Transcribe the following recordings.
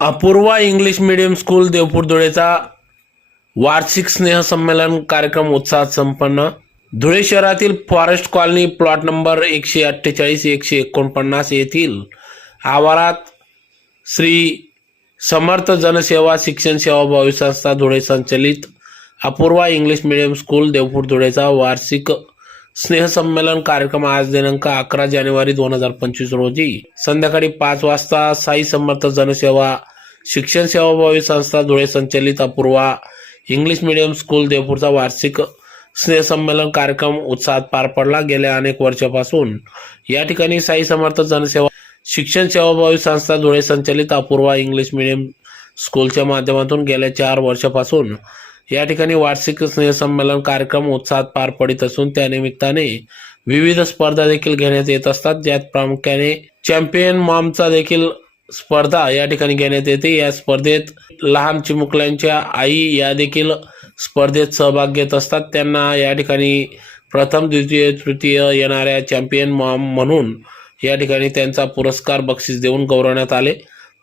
Apurva English medium school Deopur धुळेचा वार्षिक स्नेहसंमेलन कार्यक्रम उत्साहात संपन्न. धुळे शहरातील फॉरेस्ट कॉलनी प्लॉट नंबर एकशे अठ्ठेचाळीस एकशे एकोणपन्नास येथील आवारात श्री समर्थ जनसेवा शिक्षण सेवा भावी संस्था धुळे संचलित Apurva English medium school Deopur धुळेचा वार्षिक स्नेहसंमेलन कार्यक्रम आज दिनांक अकरा जानेवारी दोन हजार पंचवीस रोजी. संध्याकाळी पाच वाजता साई समर्थ जनसेवा शिक्षण सेवाभावी संस्था धुळे संचलित अपूर्वा इंग्लिश मीडियम स्कूल देवपूरचा वार्षिक स्नेहसंमेलन कार्यक्रम उत्साहात पार पडला. गेल्या अनेक वर्षापासून या ठिकाणी साई समर्थ जनसेवा शिक्षण सेवाभावी संस्था धुळे संचलित अपूर्वा इंग्लिश मीडियम स्कूलच्या माध्यमातून गेल्या चार वर्षापासून या ठिकाणी वार्षिक स्नेहसंमेलन कार्यक्रम उत्साहात पार पडित असून त्या निमित्ताने विविध स्पर्धा देखील घेण्यात येत असतात. ज्यात प्रामुख्याने चॅम्पियन मॉमचा देखील स्पर्धा या ठिकाणी घेण्यात येते. या स्पर्धेत लहान चिमुकल्यांच्या आई या देखील स्पर्धेत सहभाग घेत असतात. त्यांना या ठिकाणी प्रथम द्वितीय तृतीय येणाऱ्या चॅम्पियन मॉम म्हणून या ठिकाणी त्यांचा पुरस्कार बक्षीस देऊन गौरवण्यात आले.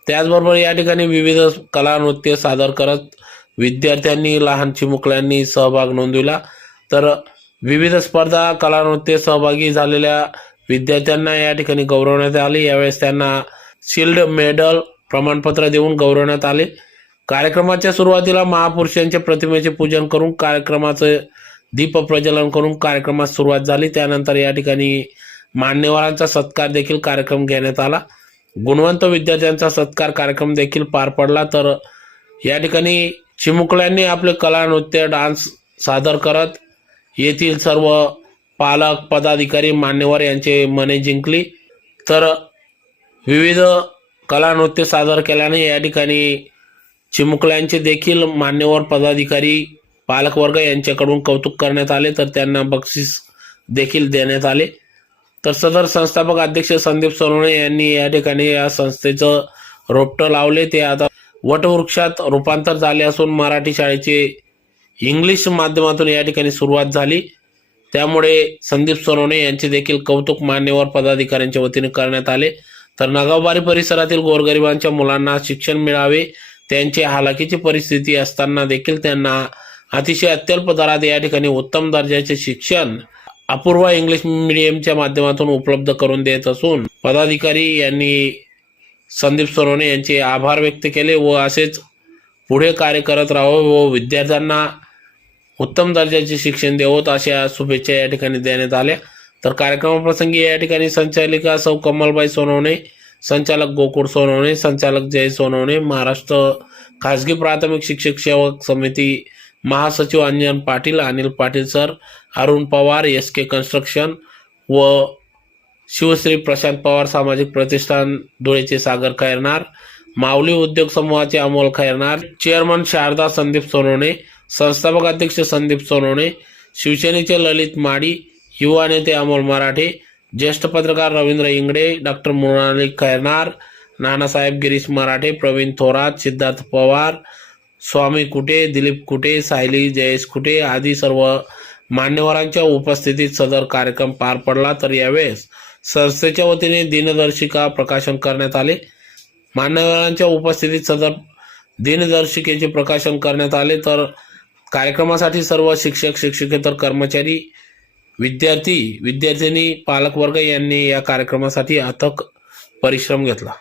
त्याचबरोबर या ठिकाणी विविध कला नृत्य सादर करत विद्यार्थ्यांनी लहान चिमुकल्यांनी सहभाग नोंदविला. तर विविध स्पर्धा कलानृत्य सहभागी झालेल्या विद्यार्थ्यांना या ठिकाणी गौरवण्यात आले. यावेळेस त्यांना शिल्ड मेडल प्रमाणपत्र देऊन गौरवण्यात आले. कार्यक्रमाच्या सुरुवातीला महापुरुषांच्या प्रतिमेचे पूजन करून कार्यक्रमाचं दीप प्रज्वलन करून कार्यक्रमास सुरुवात झाली. त्यानंतर या ठिकाणी मान्यवरांचा सत्कार देखील कार्यक्रम घेण्यात आला. गुणवंत विद्यार्थ्यांचा सत्कार कार्यक्रम देखील पार पडला. तर या ठिकाणी चिमुकल्यांनी आपले कला नृत्य डान्स सादर करत येथील सर्व पालक पदाधिकारी मान्यवर यांचे मने जिंकली. तर विविध कला नृत्य सादर केल्याने या ठिकाणी चिमुकल्यांचे देखील मान्यवर पदाधिकारी पालकवर्ग यांच्याकडून कौतुक करण्यात आले. तर त्यांना बक्षीस देखील देण्यात आले. तर सदर संस्थापक अध्यक्ष संदीप सोनवणे यांनी या ठिकाणी या संस्थेचं रोपटं लावले. ते आता वटवृक्षात रूपांतर झाले असून मराठी शाळेचे इंग्लिश माध्यमातून या ठिकाणी सुरुवात झाली. त्यामुळे संदीप सोनवणे यांचे देखील कौतुक मान्यवर पदाधिकाऱ्यांच्या वतीने करण्यात आले. तर नगावबारी परिसरातील गोरगरिबांच्या मुलांना शिक्षण मिळावे त्यांची हालाकीची परिस्थिती असताना देखील त्यांना अतिशय अत्यल्प दरात या ठिकाणी उत्तम दर्जाचे शिक्षण अपूर्वा इंग्लिश मिडियमच्या माध्यमातून उपलब्ध करून देत असून पदाधिकारी यांनी संदीप सोनवणे यांचे आभार व्यक्त केले व असेच पुढे कार्य करत राहावं व विद्यार्थ्यांना उत्तम दर्जाचे शिक्षण देवत अशा शुभेच्छा या ठिकाणी देण्यात आल्या. तर कार्यक्रमाप्रसंगी या ठिकाणी संचालिका सौ कमलबाई सोनवणे संचालक गोकुळ सोनवणे संचालक जय सोनवणे महाराष्ट्र खाजगी प्राथमिक शिक्षक सेवक समिती महासचिव Anjan Patil Anil Patil sir Arun Pawar S K construction व शिवश्री प्रशांत पवार सामाजिक प्रतिष्ठान धुळेचे सागर खैरनार माऊली उद्योग समूहाचे अमोल खैरनार चेअरमन शारदा संदीप सोनवणे संस्थापक अध्यक्ष संदीप सोनवणे शिवसेनेचे ललित माडी युवा नेते अमोल मराठे ज्येष्ठ पत्रकार रवींद्र इंगडे डॉक्टर मृणाली खैरनार नानासाहेब गिरीश मराठे प्रवीण थोरात सिद्धार्थ पवार स्वामी कुटे दिलीप कुटे सायली जयेश कुटे आदी सर्व मान्यवरांच्या उपस्थितीत सदर कार्यक्रम पार पडला. तर यावेळेस संस्थेच्या वतीने दिनदर्शिका प्रकाशन करण्यात आले. मान्यवरांच्या उपस्थितीत सदर दिनदर्शिकेचे प्रकाशन करण्यात आले. तर कार्यक्रमासाठी सर्व शिक्षक शिक्षकेतर कर्मचारी विद्यार्थी विद्यार्थिनी पालकवर्ग यांनी या कार्यक्रमासाठी अथक परिश्रम घेतला.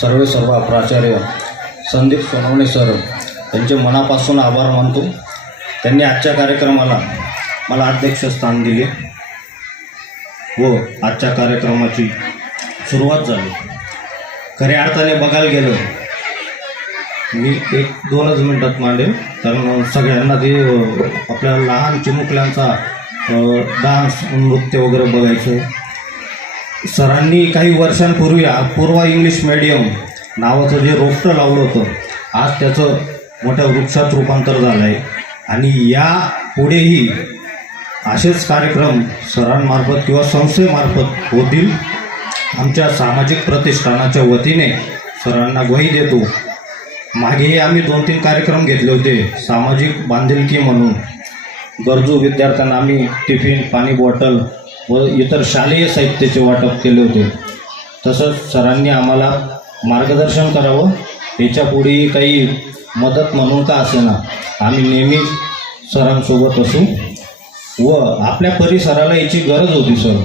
सर्व सर्व प्राचार्य संदीप सोनवणे सर यांचे मनापासून आभार मानतो. त्यांनी आजच्या कार्यक्रमाला मला अध्यक्षस्थान दिले व आजच्या कार्यक्रमाची सुरुवात झाली. खऱ्या अर्थाने बघायला गेलं मी एक दोनच मिनटात मांडेल कारण सगळ्यांना ते आपल्या लहान चिमुकल्यांचा डान्स नृत्य वगैरे बघायचं सरांनी काही वर्षांपूर्वी पूर्वा इंग्लिश मीडियम नावाचं जे रोपटं लावलं होतं आज त्याचं मोठ्या वृक्षात रूपांतर झालं आहे आणि या पुढेही असेच कार्यक्रम सरांमार्फत किंवा संस्थेमार्फत होतील. आमच्या सामाजिक प्रतिष्ठानाच्या वतीने सरांना ग्वाही देतो. मागेही आम्ही दोन तीन कार्यक्रम घेतले होते सामाजिक बांधिलकी म्हणून. गरजू विद्यार्थ्यांना आम्ही टिफिन पाणी बॉटल व इतर शालेय साहित्याचे वाटप केले होते. तसंच सरांनी आम्हाला मार्गदर्शन करावं. याच्यापुढेही काही मदत म्हणून का असेना. आम्ही नेहमी सरांसोबत असू. व आपल्या परिसराला याची गरज होती सर.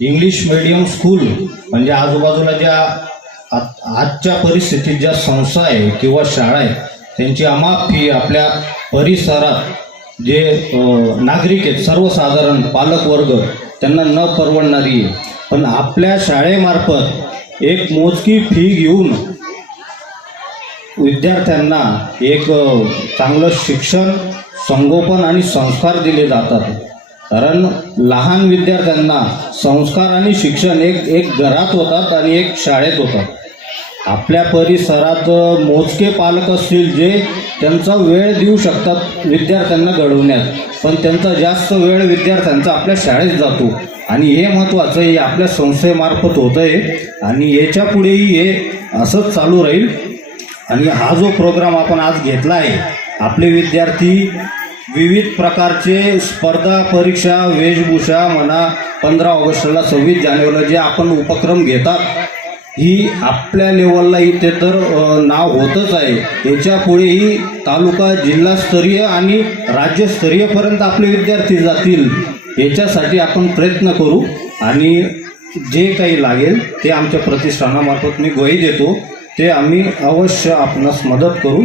इंग्लिश मीडियम स्कूल म्हणजे आजूबाजूला ज्या आ- आजच्या परिस्थितीत ज्या संस्था आहे किंवा शाळा आहे त्यांची अमाप फी आपल्या परिसरात जे नागरिक आहेत सर्वसाधारण पालक वर्ग त्यांना न परवडणारी आहे. पण आपल्या शाळेमार्फत एक मोजकी फी घेऊन विद्यार्थ्यांना एक चांगलं शिक्षण संगोपन आणि संस्कार दिले जातात. कारण लहान विद्यार्थ्यांना संस्कार आणि शिक्षण एक एक घरात होतात आणि एक शाळेत होतात. आपल्या परिसरात मोजके पालक असतील जे त्यांचा वेळ देऊ शकतात विद्यार्थ्यांना घडवण्यात. पण त्यांचा जास्त वेळ विद्यार्थ्यांचा आपल्या शाळेत जातो. आणि हे महत्त्वाचं हे आपल्या संस्थेमार्फत होतं आहे आणि याच्या पुढेही हे असंच चालू राहील. आणि हा जो प्रोग्राम आपण आज घेतला आहे आपले विद्यार्थी विविध प्रकारचे स्पर्धा परीक्षा वेशभूषा म्हणा पंधरा ऑगस्टला सव्वीस जानेवारीला जे आपण उपक्रम घेतात ही आपल्या लेवलला इथे तर नाव होतच आहे. याच्या पुढेही तालुका जिल्हास्तरीय आणि राज्यस्तरीयपर्यंत आपले विद्यार्थी जातील याच्यासाठी आपण प्रयत्न करू. आणि जे काही लागेल ते आमच्या प्रतिष्ठानामार्फत मी ग्वाही देतो. ते आम्ही अवश्य आपणास मदत करू.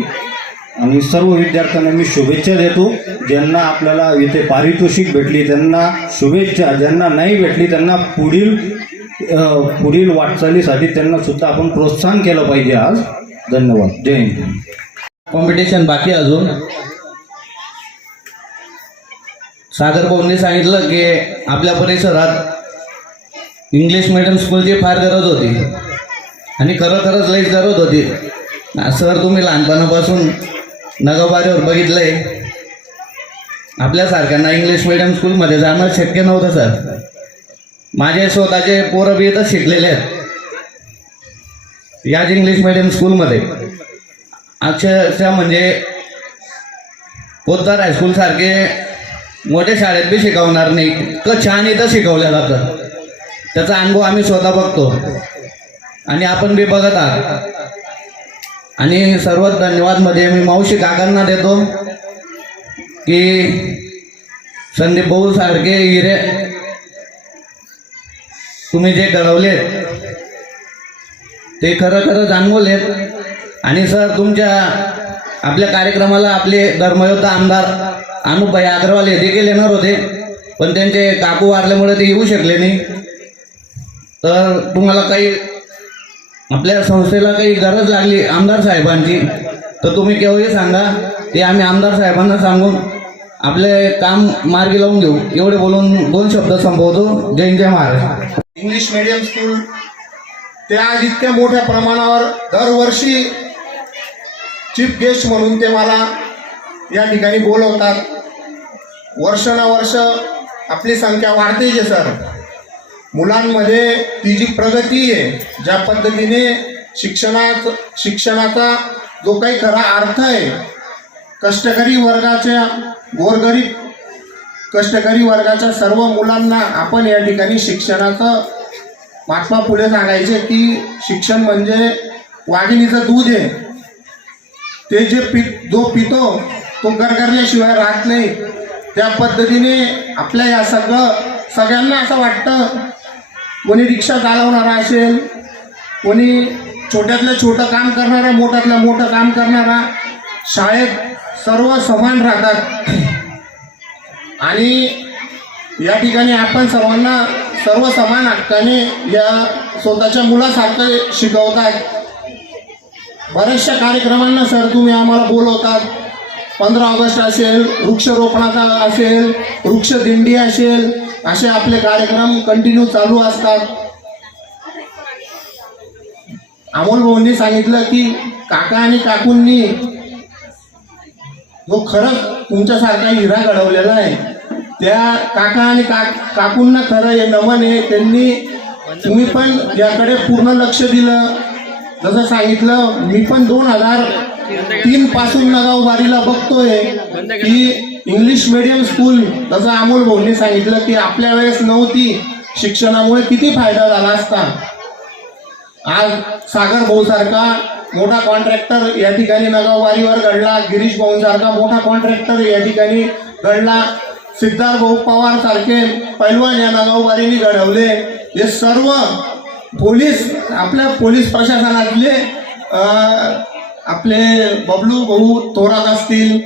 आणि सर्व विद्यार्थ्यांना मी शुभेच्छा देतो. ज्यांना आपल्याला इथे पारितोषिक भेटली त्यांना शुभेच्छा. ज्यांना नाही भेटली त्यांना पुढील पुढील वाटचालीसाठी त्यांना सुद्धा आपण प्रोत्साहन केलं पाहिजे आज. धन्यवाद. जय हिंद. कॉम्पिटिशन बाकी अजून. सागर भाऊंनी सांगितलं की आपल्या परिसरात इंग्लिश मिडियम स्कूलची फार गरज होती. आणि खरं खरंच लईच गरज होती. सर तुम्ही लहानपणापासून नगबारीवर बघितलंय. आपल्यासारख्यांना इंग्लिश मिडियम स्कूलमध्ये जाणं शक्य नव्हतं सर. माझे स्वतःचे पोरं बी इथं शिकलेले आहेत. याच इंग्लिश मिडियम स्कूलमध्ये अक्षरशः म्हणजे पोद्दार हायस्कूलसारखे मोठ्या शाळेत बी शिकवणार नाही. इतकं छान इथं शिकवलं जातं. त्याचा अनुभव आम्ही स्वतः बघतो. आणि आपण बी बघत आहात. आणि सर्वात धन्यवादमध्ये मी मावशी काकांना देतो की संदीप भाऊ सारखे हिरे तुम्ही जे घडवले ते खरं खरं जाणवलेत. आणि सर तुमच्या आपल्या कार्यक्रमाला आपले धर्मयोद्धा आमदार अनुपभाई अग्रवाल हे देखील येणार होते पण त्यांचे काकू वारल्यामुळे ते येऊ शकले नाही. तर तुम्हाला काही आपल्या संस्थेला काही गरज लागली आमदार साहेबांची तर तुम्ही केव्हाही सांगा ते आम्ही आमदार साहेबांना सांगून आपले काम मार्गी लावून घेऊ. एवढे बोलून दोन शब्द संपवतो. जय जय महाराज. इंग्लिश मीडियम स्कूल ते आज इतक्या मोठ्या प्रमाणावर दरवर्षी चीफ गेस्ट म्हणून ते मला या ठिकाणी बोलवतात. वर्षानुवर्ष आपली संख्या वाढते जे सर मुलांमध्ये ती जी प्रगती आहे ज्या पद्धतीने शिक्षणात शिक्षणाचा जो काही खरा अर्थ आहे कष्टकरी वर्गाच्या गोरगरीब कष्टकरी वर्गाच्या सर्व मुलांना आपण या ठिकाणी शिक्षणाचं महात्मा फुले सांगायचे की शिक्षण म्हणजे वाघिणीचं दूध आहे. ते जे पि जो पितो तो गरगरल्याशिवाय राहत नाही. त्या पद्धतीने आपल्या या सगळं सगळ्यांना असं वाटतं कोणी रिक्षा चालवणारा असेल कोणी छोट्यातलं छोटं काम करणारा मोठ्यातलं मोठं काम करणारा शाळेत सर्व समान राहतात. आणि या ठिकाणी आपण सर्वांना सर्व समान हक्काने या स्वतःच्या मुलासारखं शिकवतात बऱ्याचशा कार्यक्रमांना सर तुम्ही आम्हाला बोलवतात. पंधरा ऑगस्ट असेल वृक्षरोपणाचा असेल वृक्षदिंडी असेल असे आपले कार्यक्रम कंटिन्यू चालू असतात. अमोल भाऊंनी सांगितलं की काका आणि काकूंनी जो खरंच तुमच्यासारखा हिरा घडवलेला आहे त्या काका आणि काक काकूंना खरं हे नमन आहे. त्यांनी तुम्ही पण याकडे पूर्ण लक्ष दिलं. जसं सांगितलं मी पण दोन हजार तीन पासून नगाव बारीला बघतोय की इंग्लिश मिडियम स्कूल जसं अमोल भाऊंनी सांगितलं की आपल्या वेळेस नव्हती. शिक्षणामुळे किती फायदा झाला असता. आज सागर भाऊ सारखा मोठा कॉन्ट्रॅक्टर या ठिकाणी नगाववारीवर घडला. गिरीश भाऊ सारखा मोठा कॉन्ट्रॅक्टर या ठिकाणी घडला. सिद्धार्थ भाऊ पवार सारखे पैलवान या नगाववारीने घडवले. हे सर्व पोलीस आपल्या पोलीस प्रशासनातले आपले बबलू भाऊ थोरात असतील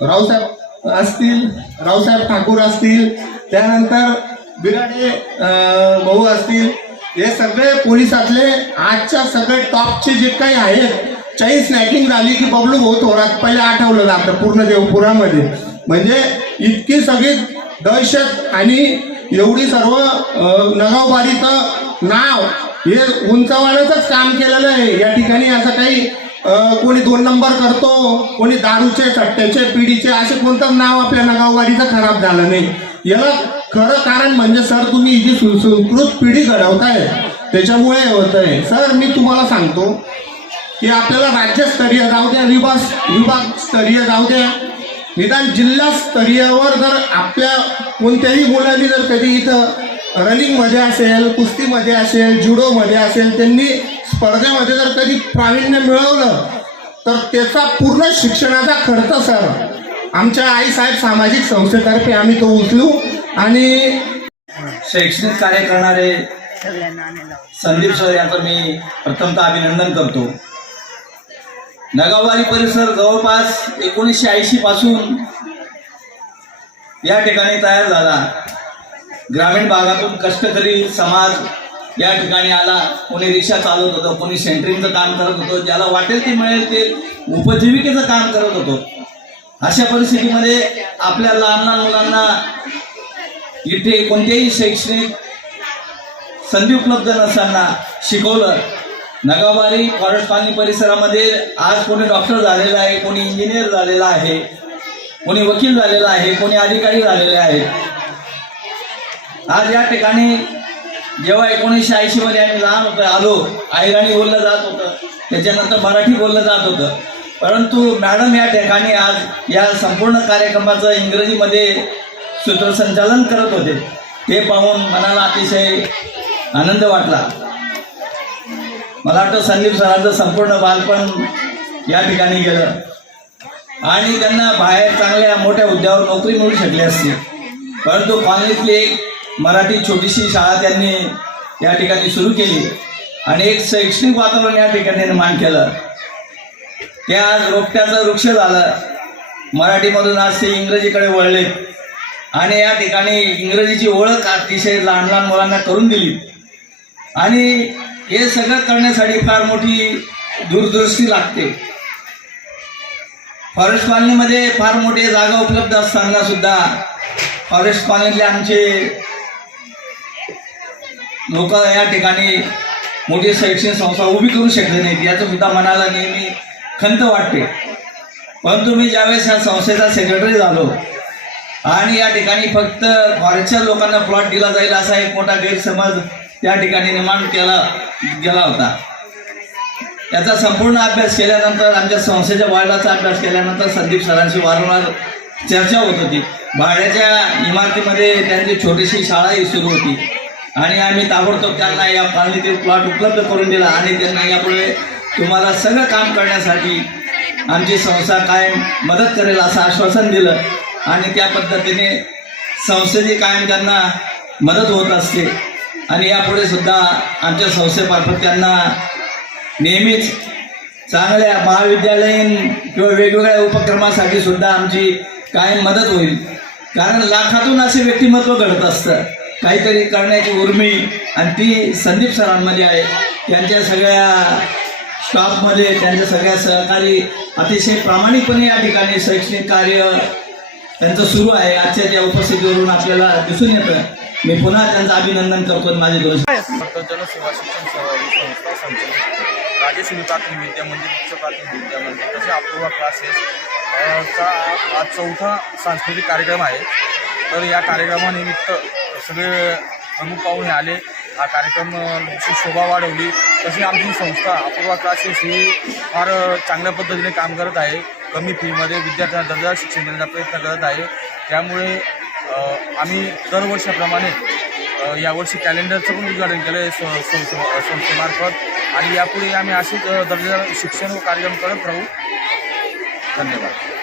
रावसाहेब असतील रावसाहेब ठाकूर असतील त्यानंतर बिराडे भाऊ असतील हे सगळे पोलिसातले आजच्या सगळे टॉपचे जे काही आहेत चाळीस स्नॅकिंग झाली की बबलू भाऊ थोरात पहिले आठवलं जातं पूर्ण देवपुरामध्ये. म्हणजे इतकी सगळी दहशत आणि एवढी सर्व नगावबारीचं नाव हे उंचावण्याचंच काम केलेलं आहे. या ठिकाणी असं काही कोणी दोन नंबर करतो कोणी दारूचे सट्ट्याचे पिढीचे असे कोणतं नाव आपल्या नगावबारीचं खराब झालं नाही. याला खरं कारण म्हणजे सर तुम्ही ही जी सुसंस्कृत पिढी घडवताय त्याच्यामुळे होत आहे सर मी तुम्हाला सांगतो की आपल्याला राज्यस्तरीय जाऊ द्या विभाग विभाग स्तरीय जाऊ द्या. निदान जिल्हास्तरीयवर जर आपल्या कोणत्याही मुलांनी जर कधी इथं रनिंगमध्ये असेल कुस्तीमध्ये असेल जुडोमध्ये असेल त्यांनी स्पर्धेमध्ये जर कधी प्रावीण्य मिळवलं तर त्याचा पूर्ण शिक्षणाचा खर्च सर आमच्या आईसाहेब सामाजिक संस्थेतर्फे आम्ही तो उचलू. आणि शैक्षणिक कार्य करणारे संदीप सर यांचं मी प्रथमतः अभिनंदन करतो. नगावारी परिसर जवळपास एकोणीसशे ऐंशी पासून या ठिकाणी तयार झाला. ग्रामीण भागातून कष्टकरी समाज या ठिकाणी आला. कोणी रिक्षा चालवत होतं कोणी सेंटरिंगचं काम करत होतं. ज्याला वाटेल ते मिळेल ते उपजीविकेचं काम करत होतो. अशा परिस्थितीमध्ये आपल्या लहान लहान मुलांना इथे कोणत्याही शैक्षणिक संधी उपलब्ध नसताना शिकवलं. नगावारी फॉरेस्ट कॉलनी परिसरामध्ये आज कोणी डॉक्टर झालेला आहे कोणी इंजिनियर झालेला आहे कोणी वकील झालेला आहे कोणी अधिकारी झालेले आहेत. आज या ठिकाणी जेव्हा एकोणीसशे ऐंशी मध्ये आम्ही लहान होतो आलो आईराणी बोललं जात होतं त्याच्यानंतर मराठी बोललं जात होतं. परंतु मॅडम या ठिकाणी आज या संपूर्ण कार्यक्रमाचं इंग्रजीमध्ये सूत्रसंचालन करत होते. ते पाहून मनाला अतिशय आनंद वाटला. मला वाटतं संदीप सरांचं संपूर्ण बालपण या ठिकाणी गेलं. आणि त्यांना बाहेर चांगल्या मोठ्या हुद्द्यावर नोकरी मिळू शकली असती. परंतु कॉलनीतली एक मराठी छोटीशी शाळा त्यांनी या ठिकाणी सुरू केली आणि एक शैक्षणिक वातावरण या ठिकाणी निर्माण केलं. ते आज रोपट्याचं वृक्ष झालं. मराठीमधून आज ते इंग्रजीकडे वळले आणि या ठिकाणी इंग्रजीची ओळख अतिशय लहान लहान मुलांना करून दिली. आणि हे सगळं करण्यासाठी फार मोठी दूरदृष्टी लागते. फॉरेस्ट कॉलनीमध्ये फार मोठी जागा उपलब्ध असताना सुद्धा फॉरेस्ट कॉलनीतले आमचे लोक या ठिकाणी मोठी शैक्षणिक संस्था उभी करू शकले नाहीत याचं सुद्धा मनाला नेहमी खंत वाटते. परंतु मी ज्यावेळेस या संस्थेचा सेक्रेटरी झालो आणि या ठिकाणी फक्त फॉरेनच्या लोकांना प्लॉट दिला जाईल असा एक मोठा गैरसमज त्या ठिकाणी निर्माण केला गेला होता. याचा संपूर्ण अभ्यास केल्यानंतर आमच्या संस्थेच्या वार्डाचा अभ्यास केल्यानंतर संदीप सरांशी वारंवार चर्चा होत होती. भाड्याच्या इमारतीमध्ये त्यांची छोटीशी शाळाही सुरू होती. आणि आम्ही ताबडतोब त्यांना या कॉलनीतील प्लॉट उपलब्ध करून दिला आणि त्यांना यापुढे तुम्हाला सगळं काम करण्यासाठी आमची संस्था कायम मदत करेल असं आश्वासन दिलं. आणि त्या पद्धतीने संस्थेची कायम त्यांना मदत होत असते. आणि यापुढे सुद्धा आमच्या संस्थेमार्फत त्यांना नेहमीच चांगल्या महाविद्यालयीन किंवा वेगवेगळ्या उपक्रमासाठी सुद्धा आमची कायम मदत होईल. कारण लाखातून असे व्यक्तिमत्व घडत असतं. काहीतरी करण्याची उर्मी आणि ती संदीप सरांमध्ये आहे. त्यांच्या सगळ्या स्टाफमध्ये त्यांच्या सगळ्या सहकारी अतिशय प्रामाणिकपणे या ठिकाणी शैक्षणिक कार्य त्यांचं सुरू आहे. आजच्या त्या उपस्थितीवरून आपल्याला दिसून येतं. मी पुन्हा त्यांचं अभिनंदन करतो माझे दोन जनसेवा शिक्षण सेवा ही संस्था संचलित राजेश्वरी प्राथमिक विद्या मंदिर उच्च प्राथमिक विद्या मंदिर तसे अपूर्वा क्लासेस चा आज चौथा सांस्कृतिक कार्यक्रम आहे. तर या कार्यक्रमानिमित्त सगळे प्रमुख पाहुणे आले. हा कार्यक्रम शोभा वाढवली. तशी आमची संस्था अपूर्वा क्लासेस ही फार चांगल्या पद्धतीने काम करत आहे. कमी फीमध्ये विद्यार्थ्यांना दर्जा शिक्षण देण्याचा प्रयत्न करत आहे. त्यामुळे आम्ही दरवर्षाप्रमाणे यावर्षी कॅलेंडरचं पण उद्घाटन केलं आहे स- संस्थेमार्फत. आणि यापुढे आम्ही असेच दर्जा शिक्षण व कार्यक्रम करत राहू. धन्यवाद.